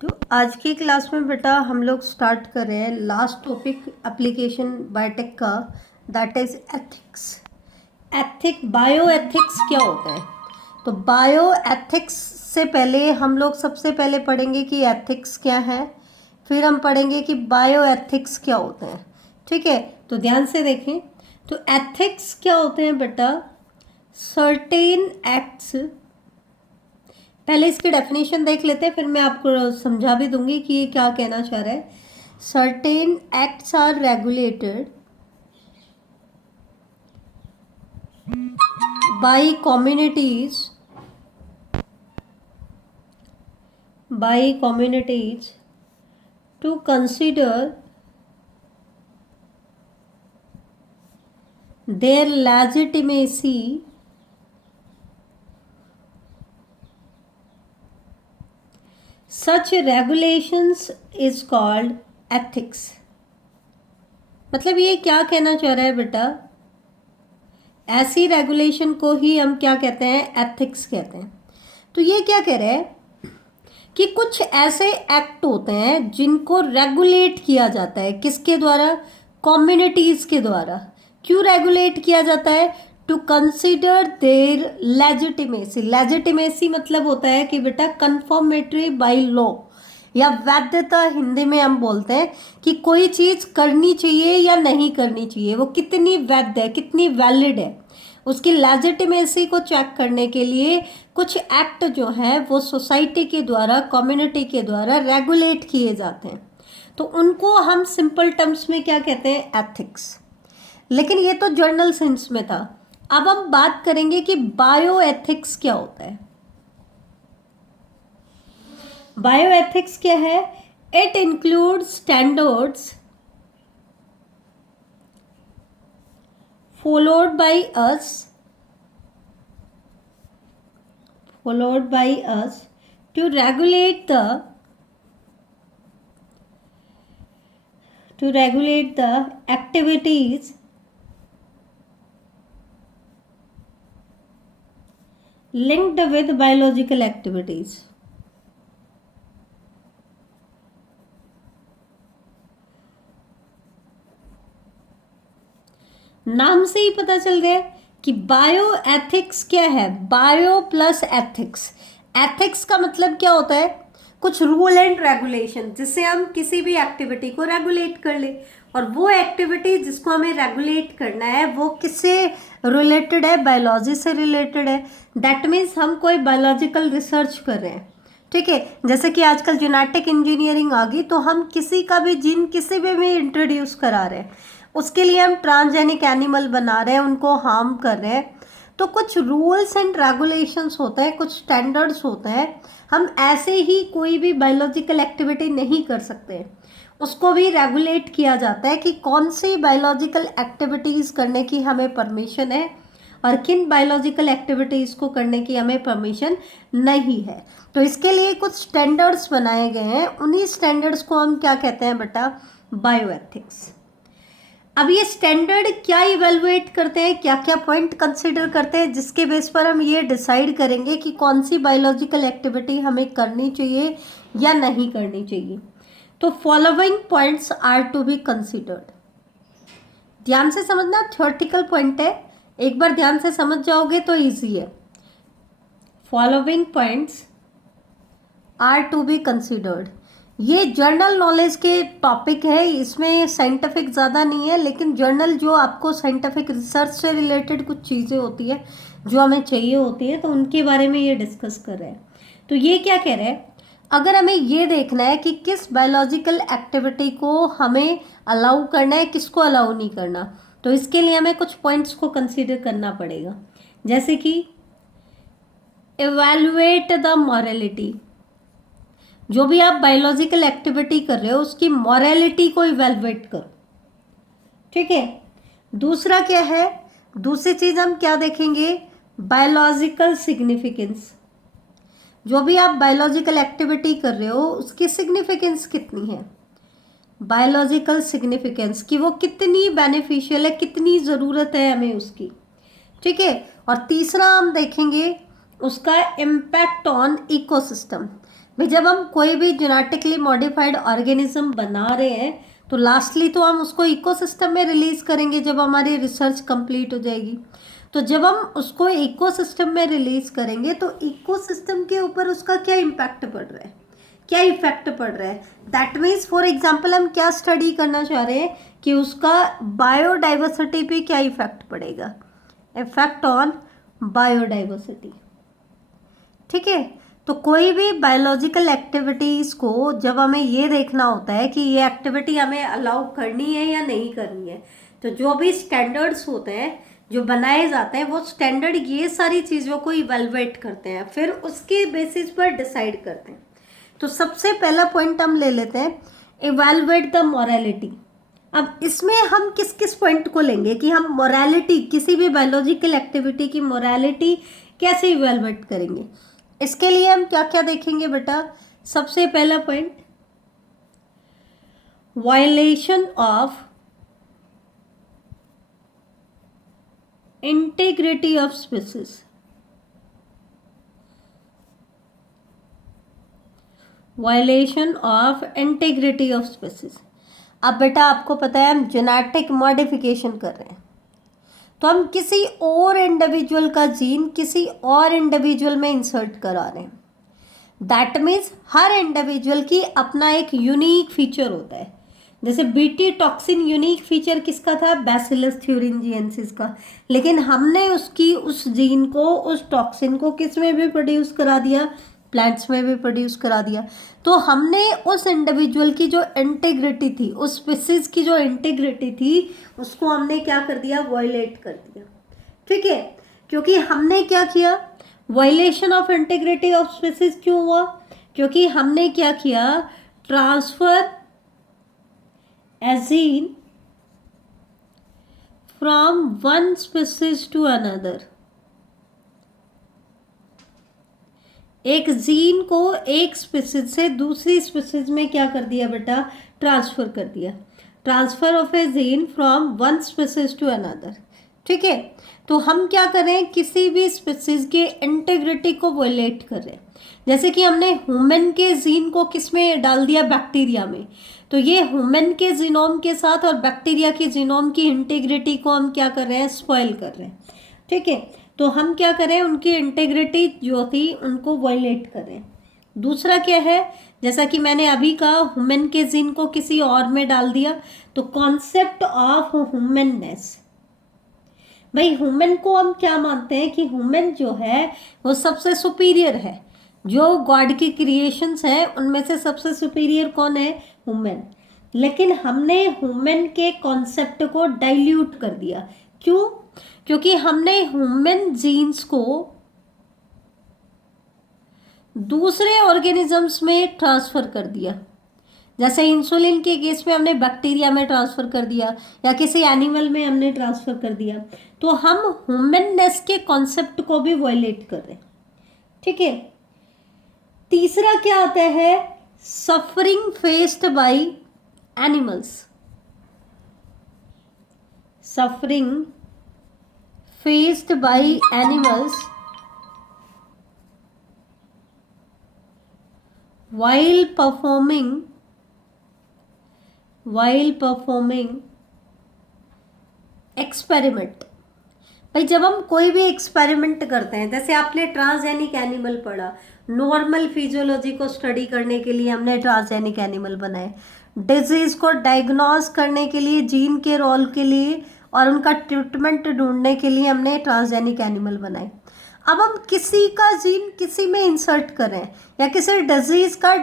तो आज की क्लास में बेटा हम लोग स्टार्ट कर रहे हैं लास्ट टॉपिक एप्लीकेशन बायोटेक का, that is ethics. Bio ethics क्या होता है? तो बायो एथिक्स से पहले हम लोग सबसे पहले पढ़ेंगे कि एथिक्स क्या है, फिर हम पढ़ेंगे कि बायो एथिक्स क्या होते हैं। ठीक है, तो ध्यान से देखें। तो एथिक्स क्या होते हैं बेटा? Certain acts. पहले इसकी डेफिनेशन देख लेते हैं, फिर मैं आपको समझा भी दूंगी कि ये क्या कहना चाह रहा है। Certain acts are regulated by communities to consider their legitimacy such regulations is called ethics। मतलब ये क्या कहना चाह रहा है बेटा? ऐसी रेगुलेशन को ही हम क्या कहते हैं? एथिक्स कहते हैं। तो ये क्या कह रहे हैं कि कुछ ऐसे एक्ट होते हैं जिनको रेगुलेट किया जाता है, किसके द्वारा? कम्युनिटीज के द्वारा। क्यों रेगुलेट किया जाता है? To consider their legitimacy. Legitimacy मतलब होता है कि बेटा कन्फर्मेटरी बाय लॉ, या वैधता हिंदी में हम बोलते हैं कि कोई चीज करनी चाहिए या नहीं करनी चाहिए, वो कितनी वैध है, कितनी वैलिड है, उसकी लेजिटिमेसी को चेक करने के लिए कुछ एक्ट जो है वो सोसाइटी के द्वारा, कम्युनिटी के द्वारा रेगुलेट किए जाते हैं। तो उनको हम सिंपल टर्म्स में क्या कहते हैं? एथिक्स। लेकिन ये तो जर्नल सेंस में था। अब हम बात करेंगे कि बायो एथिक्स क्या होता है। बायो एथिक्स क्या है? It includes standards followed by us to regulate the activities linked with biological activities। नाम से ही पता चल गया कि बायो एथिक्स क्या है। Bio plus ethics. एथिक्स का मतलब क्या होता है? कुछ रूल एंड रेगुलेशन जिससे हम किसी भी एक्टिविटी को रेगुलेट कर ले, और वो एक्टिविटी जिसको हमें रेगुलेट करना है वो किससे रिलेटेड है? बायोलॉजी से रिलेटेड है। दैट मीन्स हम कोई बायोलॉजिकल रिसर्च कर रहे हैं। ठीक है, जैसे कि आजकल जेनेटिक इंजीनियरिंग आ गई, तो हम किसी का भी जीन किसी भी इंट्रोड्यूस करा रहे हैं, उसके लिए हम ट्रांसजेनिक एनिमल बना रहे हैं, उनको हार्म कर रहे हैं। तो कुछ रूल्स एंड रेगुलेशंस होते हैं, कुछ स्टैंडर्ड्स होते हैं। हम ऐसे ही कोई भी बायोलॉजिकल एक्टिविटी नहीं कर सकते, उसको भी रेगुलेट किया जाता है कि कौन सी बायोलॉजिकल एक्टिविटीज़ करने की हमें परमिशन है और किन बायोलॉजिकल एक्टिविटीज़ को करने की हमें परमिशन नहीं है। तो इसके लिए कुछ स्टैंडर्ड्स बनाए गए हैं, उन्हीं स्टैंडर्ड्स को हम क्या कहते हैं बेटा? Bio ethics. अब ये स्टैंडर्ड क्या इवेलुएट करते हैं, क्या क्या पॉइंट कंसिडर करते हैं, जिसके बेस पर हम ये डिसाइड करेंगे कि कौन सी बायोलॉजिकल एक्टिविटी हमें करनी चाहिए या नहीं करनी चाहिए। तो following points are to be considered. ध्यान से समझना, थ्योरेटिकल पॉइंट है, एक बार ध्यान से समझ जाओगे तो इजी है। Following points are to be considered. ये जर्नल नॉलेज के टॉपिक है, इसमें साइंटिफिक ज़्यादा नहीं है, लेकिन जर्नल जो आपको साइंटिफिक रिसर्च से रिलेटेड कुछ चीज़ें होती है जो हमें चाहिए होती है, तो उनके बारे में ये डिस्कस कर रहे हैं। तो ये क्या कह रहे हैं? अगर हमें ये देखना है कि किस बायोलॉजिकल एक्टिविटी को हमें अलाउ करना है, किसको अलाउ नहीं करना, तो इसके लिए हमें कुछ पॉइंट्स को कंसिडर करना पड़ेगा। जैसे कि इवैल्यूएट द मॉरलिटी। जो भी आप बायोलॉजिकल एक्टिविटी कर रहे हो उसकी मॉरलिटी को इवैल्यूएट करो। ठीक है। दूसरा क्या है? दूसरी चीज हम क्या देखेंगे? Biological significance. जो भी आप बायोलॉजिकल एक्टिविटी कर रहे हो उसकी सिग्निफिकेंस कितनी है? बायोलॉजिकल सिग्निफिकेंस कि वो कितनी बेनिफिशियल है, कितनी ज़रूरत है हमें उसकी। ठीक है। और तीसरा हम देखेंगे उसका इम्पैक्ट ऑन इकोसिस्टम। भाई जब हम कोई भी जेनेटिकली मॉडिफाइड ऑर्गेनिज्म बना रहे हैं तो लास्टली तो हम उसको इकोसिस्टम में रिलीज करेंगे जब हमारी रिसर्च कंप्लीट हो जाएगी। तो जब हम उसको इकोसिस्टम में रिलीज करेंगे तो इकोसिस्टम के ऊपर उसका क्या इम्पैक्ट पड़ रहा है, क्या इफेक्ट पड़ रहा है। दैट मीन्स फॉर एग्जाम्पल हम क्या स्टडी करना चाह रहे हैं कि उसका बायोडाइवर्सिटी पे क्या इफेक्ट पड़ेगा, इफेक्ट ऑन बायोडाइवर्सिटी। ठीक है, तो कोई भी बायोलॉजिकल एक्टिविटीज़ को जब हमें ये देखना होता है कि ये एक्टिविटी हमें अलाउ करनी है या नहीं करनी है, तो जो भी स्टैंडर्ड्स होते हैं जो बनाए जाते हैं वो स्टैंडर्ड ये सारी चीज़ों को इवेलुएट करते हैं, फिर उसके बेसिस पर डिसाइड करते हैं। तो सबसे पहला पॉइंट हम ले लेते हैं, इवेलुएट द मोरालिटी। अब इसमें हम किस किस पॉइंट को लेंगे कि हम मोरालिटी, किसी भी बायोलॉजिकल एक्टिविटी की मोरालिटी कैसे इवेलुएट करेंगे। इसके लिए हम क्या क्या देखेंगे बेटा, सबसे पहला point, violation of integrity of species. Violation of integrity of species. अब बेटा आपको पता है हम जेनेटिक मॉडिफिकेशन कर रहे हैं, तो हम किसी और इंडिविजुअल का जीन किसी और इंडिविजुअल में इंसर्ट करा रहे हैं। दैट मीन्स हर इंडिविजुअल की अपना एक यूनिक फीचर होता है। जैसे बीटी टॉक्सिन यूनिक फीचर किसका था, बैसिलस थ्यूरिंजिएंसिस का, लेकिन हमने उसकी उस जीन को, उस टॉक्सिन को किस में भी प्रोड्यूस करा दिया, प्लांट्स में भी प्रोड्यूस करा दिया। तो हमने उस इंडिविजुअल की जो इंटीग्रिटी थी, उस स्पीसीज की जो इंटीग्रिटी थी, उसको हमने क्या कर दिया, वायलेट कर दिया। ठीक है, क्योंकि हमने क्या किया, violation of integrity of species क्यों हुआ, क्योंकि हमने क्या किया, transfer a gene from one species to another। एक जीन को एक स्पीसीज से दूसरी स्पीसीज में क्या कर दिया बेटा, ट्रांसफर कर दिया। Transfer of a gene from one species to another. ठीक है, तो हम क्या करें, किसी भी स्पीसीज के इंटीग्रिटी को वायलेट कर रहे हैं। जैसे कि हमने ह्यूमन के जीन को किस में डाल दिया, बैक्टीरिया में, तो ये ह्यूमन के जीनोम के साथ और बैक्टीरिया के जीनोम की इंटीग्रिटी को हम क्या कर रहे हैं, स्पॉइल कर रहे हैं। ठीक है, तो हम क्या करें, उनकी इंटीग्रिटी जो थी उनको वायलेट करें। दूसरा क्या है, जैसा कि मैंने अभी कहा, ह्यूमन के जीन को किसी और में डाल दिया, तो कॉन्सेप्ट ऑफ ह्यूमननेस। भाई ह्यूमन को हम क्या मानते हैं कि ह्यूमन जो है वो सबसे सुपीरियर है, जो गॉड की क्रिएशंस हैं उनमें से सबसे सुपीरियर कौन है, ह्यूमन। लेकिन हमने ह्यूमन के कॉन्सेप्ट को डाइल्यूट कर दिया। क्यों, क्योंकि हमने ह्यूमन जीन्स को दूसरे ऑर्गेनिजम्स में ट्रांसफर कर दिया। जैसे इंसुलिन के केस में हमने बैक्टीरिया में ट्रांसफर कर दिया या किसी एनिमल में हमने ट्रांसफर कर दिया, तो हम ह्यूमननेस के कॉन्सेप्ट को भी वायलेट कर रहे हैं। ठीक है, तीसरा क्या आता है, suffering faced by animals. Suffering faced by animals while performing experiment. भाई जब हम कोई भी एक्सपेरिमेंट करते हैं, जैसे आपने ट्रांसजेनिक एनिमल पढ़ा, नॉर्मल फिजियोलॉजी को स्टडी करने के लिए हमने ट्रांसजेनिक एनिमल बनाए, डिजीज को डायग्नोज करने के लिए, जीन के रोल के लिए और उनका ट्रीटमेंट ढूंढने के लिए हमने ट्रांसजेनिक एनिमल बनाए। अब हम किसी का जीन किसी में इंसर्ट करें या किसी डिजीज का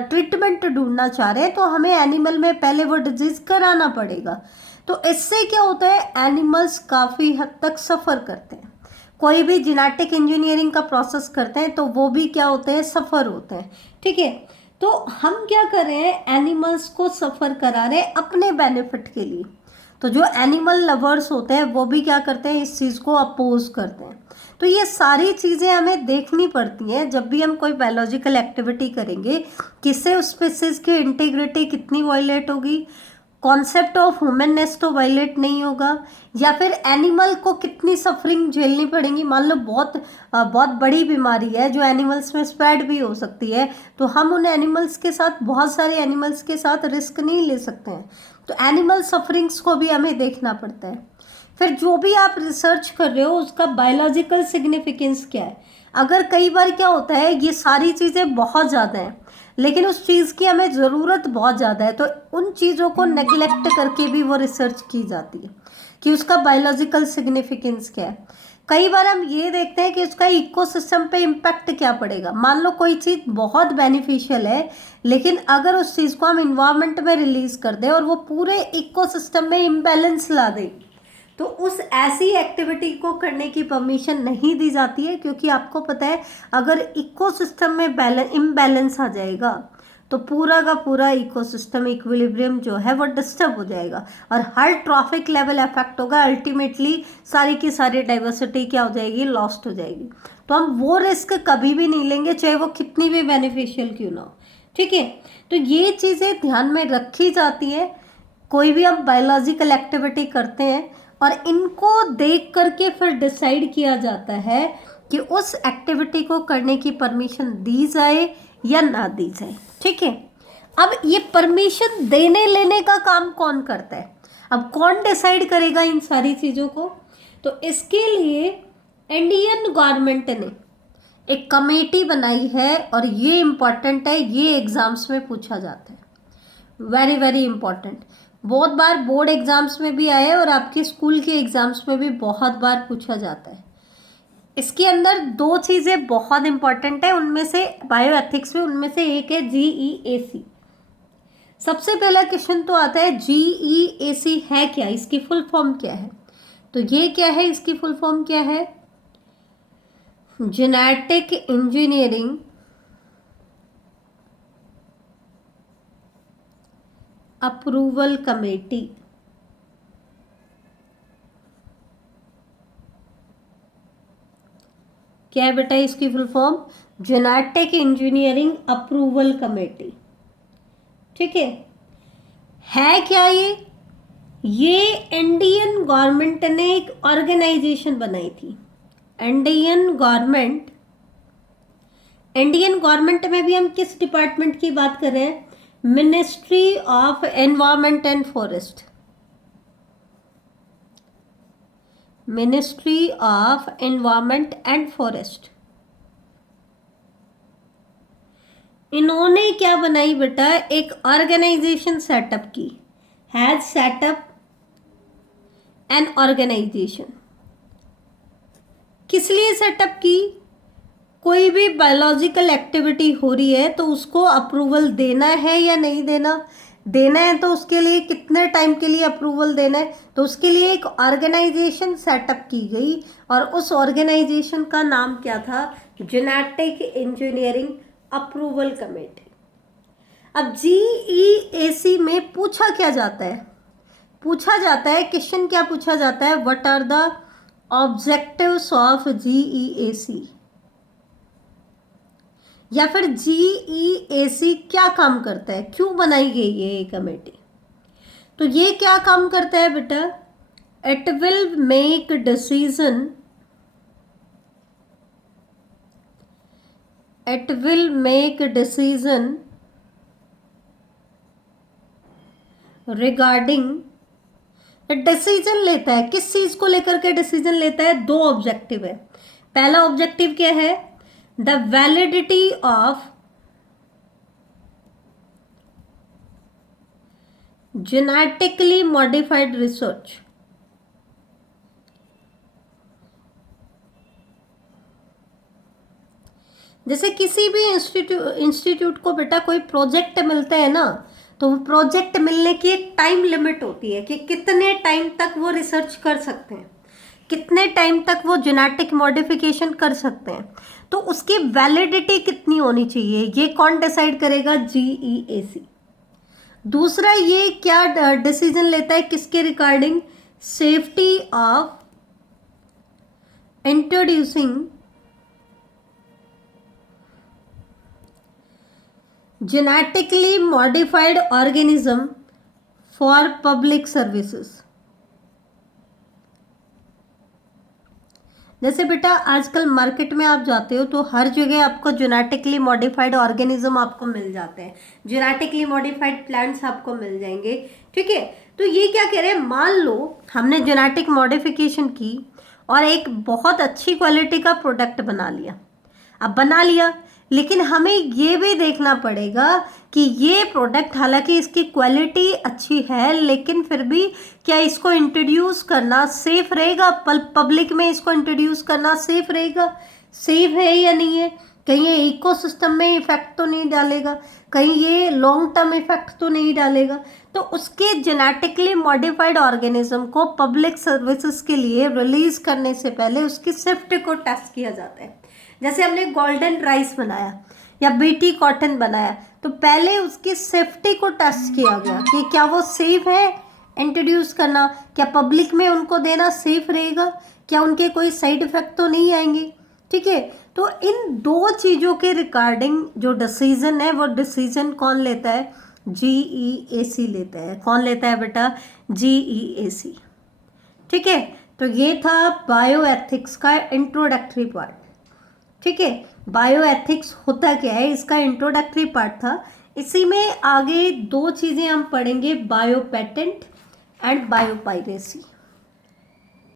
ट्रीटमेंट ढूंढना चाह रहे हैं, तो हमें एनिमल में पहले वो डिजीज कराना पड़ेगा। तो इससे क्या होता है, एनिमल्स काफ़ी हद तक सफ़र करते हैं। कोई भी जेनेटिक इंजीनियरिंग का प्रोसेस करते हैं तो वो भी क्या होते हैं, सफ़र होते हैं। ठीक है, तो हम क्या कर रहे हैं, एनिमल्स को सफ़र करा रहे हैं अपने बेनिफिट के लिए। तो जो एनिमल लवर्स होते हैं वो भी क्या करते हैं, इस चीज़ को अपोज करते हैं। तो ये सारी चीज़ें हमें देखनी पड़ती हैं जब भी हम कोई बायोलॉजिकल एक्टिविटी करेंगे, किससे उस स्पीसीज की इंटीग्रिटी कितनी वायलेट होगी, कॉन्सेप्ट ऑफ ह्यूमननेस तो वायलेट नहीं होगा, या फिर एनिमल को कितनी सफरिंग झेलनी पड़ेगी। मान लो बहुत बड़ी बीमारी है जो एनिमल्स में स्प्रेड भी हो सकती है, तो हम उन एनिमल्स के साथ, बहुत सारे एनिमल्स के साथ रिस्क नहीं ले सकते हैं, तो एनिमल सफरिंग्स को भी हमें देखना पड़ता है। फिर जो भी आप रिसर्च कर रहे हो उसका बायोलॉजिकल सिग्निफिकेंस क्या है। अगर कई बार क्या होता है, ये सारी चीज़ें बहुत ज़्यादा हैं लेकिन उस चीज़ की हमें ज़रूरत बहुत ज़्यादा है, तो उन चीज़ों को नेग्लेक्ट करके भी वो रिसर्च की जाती है कि उसका बायोलॉजिकल सिग्निफिकेंस क्या है। कई बार हम ये देखते हैं कि उसका इकोसिस्टम पे इम्पैक्ट क्या पड़ेगा। मान लो कोई चीज़ बहुत बेनिफिशियल है लेकिन अगर उस चीज़ को हम इन्वायरमेंट में रिलीज कर दें और वो पूरे इकोसिस्टम में इम्बैलेंस ला दे, तो उस ऐसी एक्टिविटी को करने की परमिशन नहीं दी जाती है, क्योंकि आपको पता है अगर इकोसिस्टम में इम्बैलेंस आ जाएगा तो पूरा का पूरा इकोसिस्टम इक्विलिब्रियम जो है वो डिस्टर्ब हो जाएगा और हर ट्रॉफिक लेवल इफेक्ट होगा। अल्टीमेटली सारी की सारी डाइवर्सिटी क्या हो जाएगी, लॉस्ट हो जाएगी। तो हम वो रिस्क कभी भी नहीं लेंगे चाहे वो कितनी भी बेनिफिशियल क्यों ना हो। ठीक है, तो ये चीज़ें ध्यान में रखी जाती है कोई भी हम बायोलॉजिकल एक्टिविटी करते हैं, और इनको देख करके फिर डिसाइड किया जाता है कि उस एक्टिविटी को करने की परमिशन दी जाए या ना दी जाए। ठीक है, अब ये परमिशन देने लेने का काम कौन करता है, अब कौन डिसाइड करेगा इन सारी चीज़ों को। तो इसके लिए इंडियन गवर्नमेंट ने एक कमेटी बनाई है और ये इम्पॉर्टेंट है, ये एग्जाम्स में पूछा जाता है, वेरी वेरी इंपॉर्टेंट। बहुत बार बोर्ड एग्जाम्स में भी आया है और आपके स्कूल के एग्जाम्स में भी बहुत बार पूछा जाता है। इसके अंदर दो चीज़ें बहुत इंपॉर्टेंट है, उनमें से बायो एथिक्स में, उनमें से एक है GEAC। सबसे पहला क्वेश्चन तो आता है GEAC है क्या, इसकी फुल फॉर्म क्या है। तो ये क्या है, इसकी फुल फॉर्म क्या है, जेनेटिक इंजीनियरिंग अप्रूवल कमेटी। क्या है बेटा इसकी full form, genetic engineering approval committee. ठीक है क्या ये इंडियन गवर्नमेंट ने एक ऑर्गेनाइजेशन बनाई थी। इंडियन गवर्नमेंट में भी हम किस डिपार्टमेंट की बात कर रहे हैं, ministry of environment and forest, ministry of environment and forest. इन्होंने क्या बनाई बेटा, एक ऑर्गेनाइजेशन सेटअप की, हैज सेटअप एन ऑर्गेनाइजेशन। किस लिए सेटअप की, कोई भी बायोलॉजिकल एक्टिविटी हो रही है तो उसको अप्रूवल देना है या नहीं देना है तो उसके लिए कितने टाइम के लिए अप्रूवल देना है, तो उसके लिए एक ऑर्गेनाइजेशन सेटअप की गई और उस ऑर्गेनाइजेशन का नाम क्या था, जेनेटिक इंजीनियरिंग अप्रूवल कमेटी। अब GEAC में पूछा क्या जाता है, क्वेश्चन क्या पूछा जाता है, what are the objectives of GEAC, या फिर GEAC क्या काम करता है, क्यों बनाई गई है ये कमेटी। तो ये क्या काम करता है बेटा, it will make decision regarding, decision लेता है, किस चीज को लेकर के डिसीजन लेता है, दो ऑब्जेक्टिव है। पहला ऑब्जेक्टिव क्या है, the validity of genetically modified research. जैसे किसी भी इंस्टीट्यूट को बेटा कोई प्रोजेक्ट मिलता है ना, तो वो प्रोजेक्ट मिलने की एक टाइम लिमिट होती है कि कितने टाइम तक वो रिसर्च कर सकते हैं, कितने टाइम तक वो जेनेटिक मॉडिफिकेशन कर सकते हैं, तो उसकी वैलिडिटी कितनी होनी चाहिए, ये कौन डिसाइड करेगा, GEAC। दूसरा ये क्या डिसीजन लेता है, किसके regarding, safety of introducing genetically modified organism for public services. जैसे बेटा आजकल मार्केट में आप जाते हो तो हर जगह आपको जेनेटिकली मॉडिफाइड ऑर्गेनिज्म आपको मिल जाते हैं, जेनेटिकली मॉडिफाइड प्लांट्स आपको मिल जाएंगे, ठीक है। तो ये क्या कह रहे हैं, मान लो हमने जेनेटिक मॉडिफिकेशन की और एक बहुत अच्छी क्वालिटी का प्रोडक्ट बना लिया। अब बना लिया, लेकिन हमें ये भी देखना पड़ेगा कि ये प्रोडक्ट हालांकि इसकी क्वालिटी अच्छी है, लेकिन फिर भी क्या इसको इंट्रोड्यूस करना सेफ रहेगा, पब्लिक में इसको इंट्रोड्यूस करना सेफ रहेगा, सेफ है या नहीं है, कहीं ये इकोसिस्टम में इफेक्ट तो नहीं डालेगा, कहीं ये लॉन्ग टर्म इफेक्ट तो नहीं डालेगा। तो उसके जेनेटिकली मॉडिफाइड ऑर्गेनिज्म को पब्लिक सर्विसेज के लिए रिलीज करने से पहले उसकी सेफ्टी को टेस्ट किया जाता है। जैसे हमने गोल्डन राइस बनाया या बीटी कॉटन बनाया, तो पहले उसकी सेफ्टी को टेस्ट किया गया कि क्या वो सेफ है इंट्रोड्यूस करना, क्या पब्लिक में उनको देना सेफ रहेगा, क्या उनके कोई साइड इफेक्ट तो नहीं आएंगे, ठीक है। तो इन दो चीज़ों के रिगार्डिंग जो डिसीजन है वो डिसीजन कौन लेता है, GEAC लेता है। कौन लेता है बेटा, GEAC, ठीक है। तो ये था बायो एथिक्स का इंट्रोडक्टरी पार्ट, ठीक है। बायो एथिक्स होता क्या है, इसका इंट्रोडक्टरी पार्ट था। इसी में आगे दो चीज़ें हम पढ़ेंगे, bio patent and bio piracy.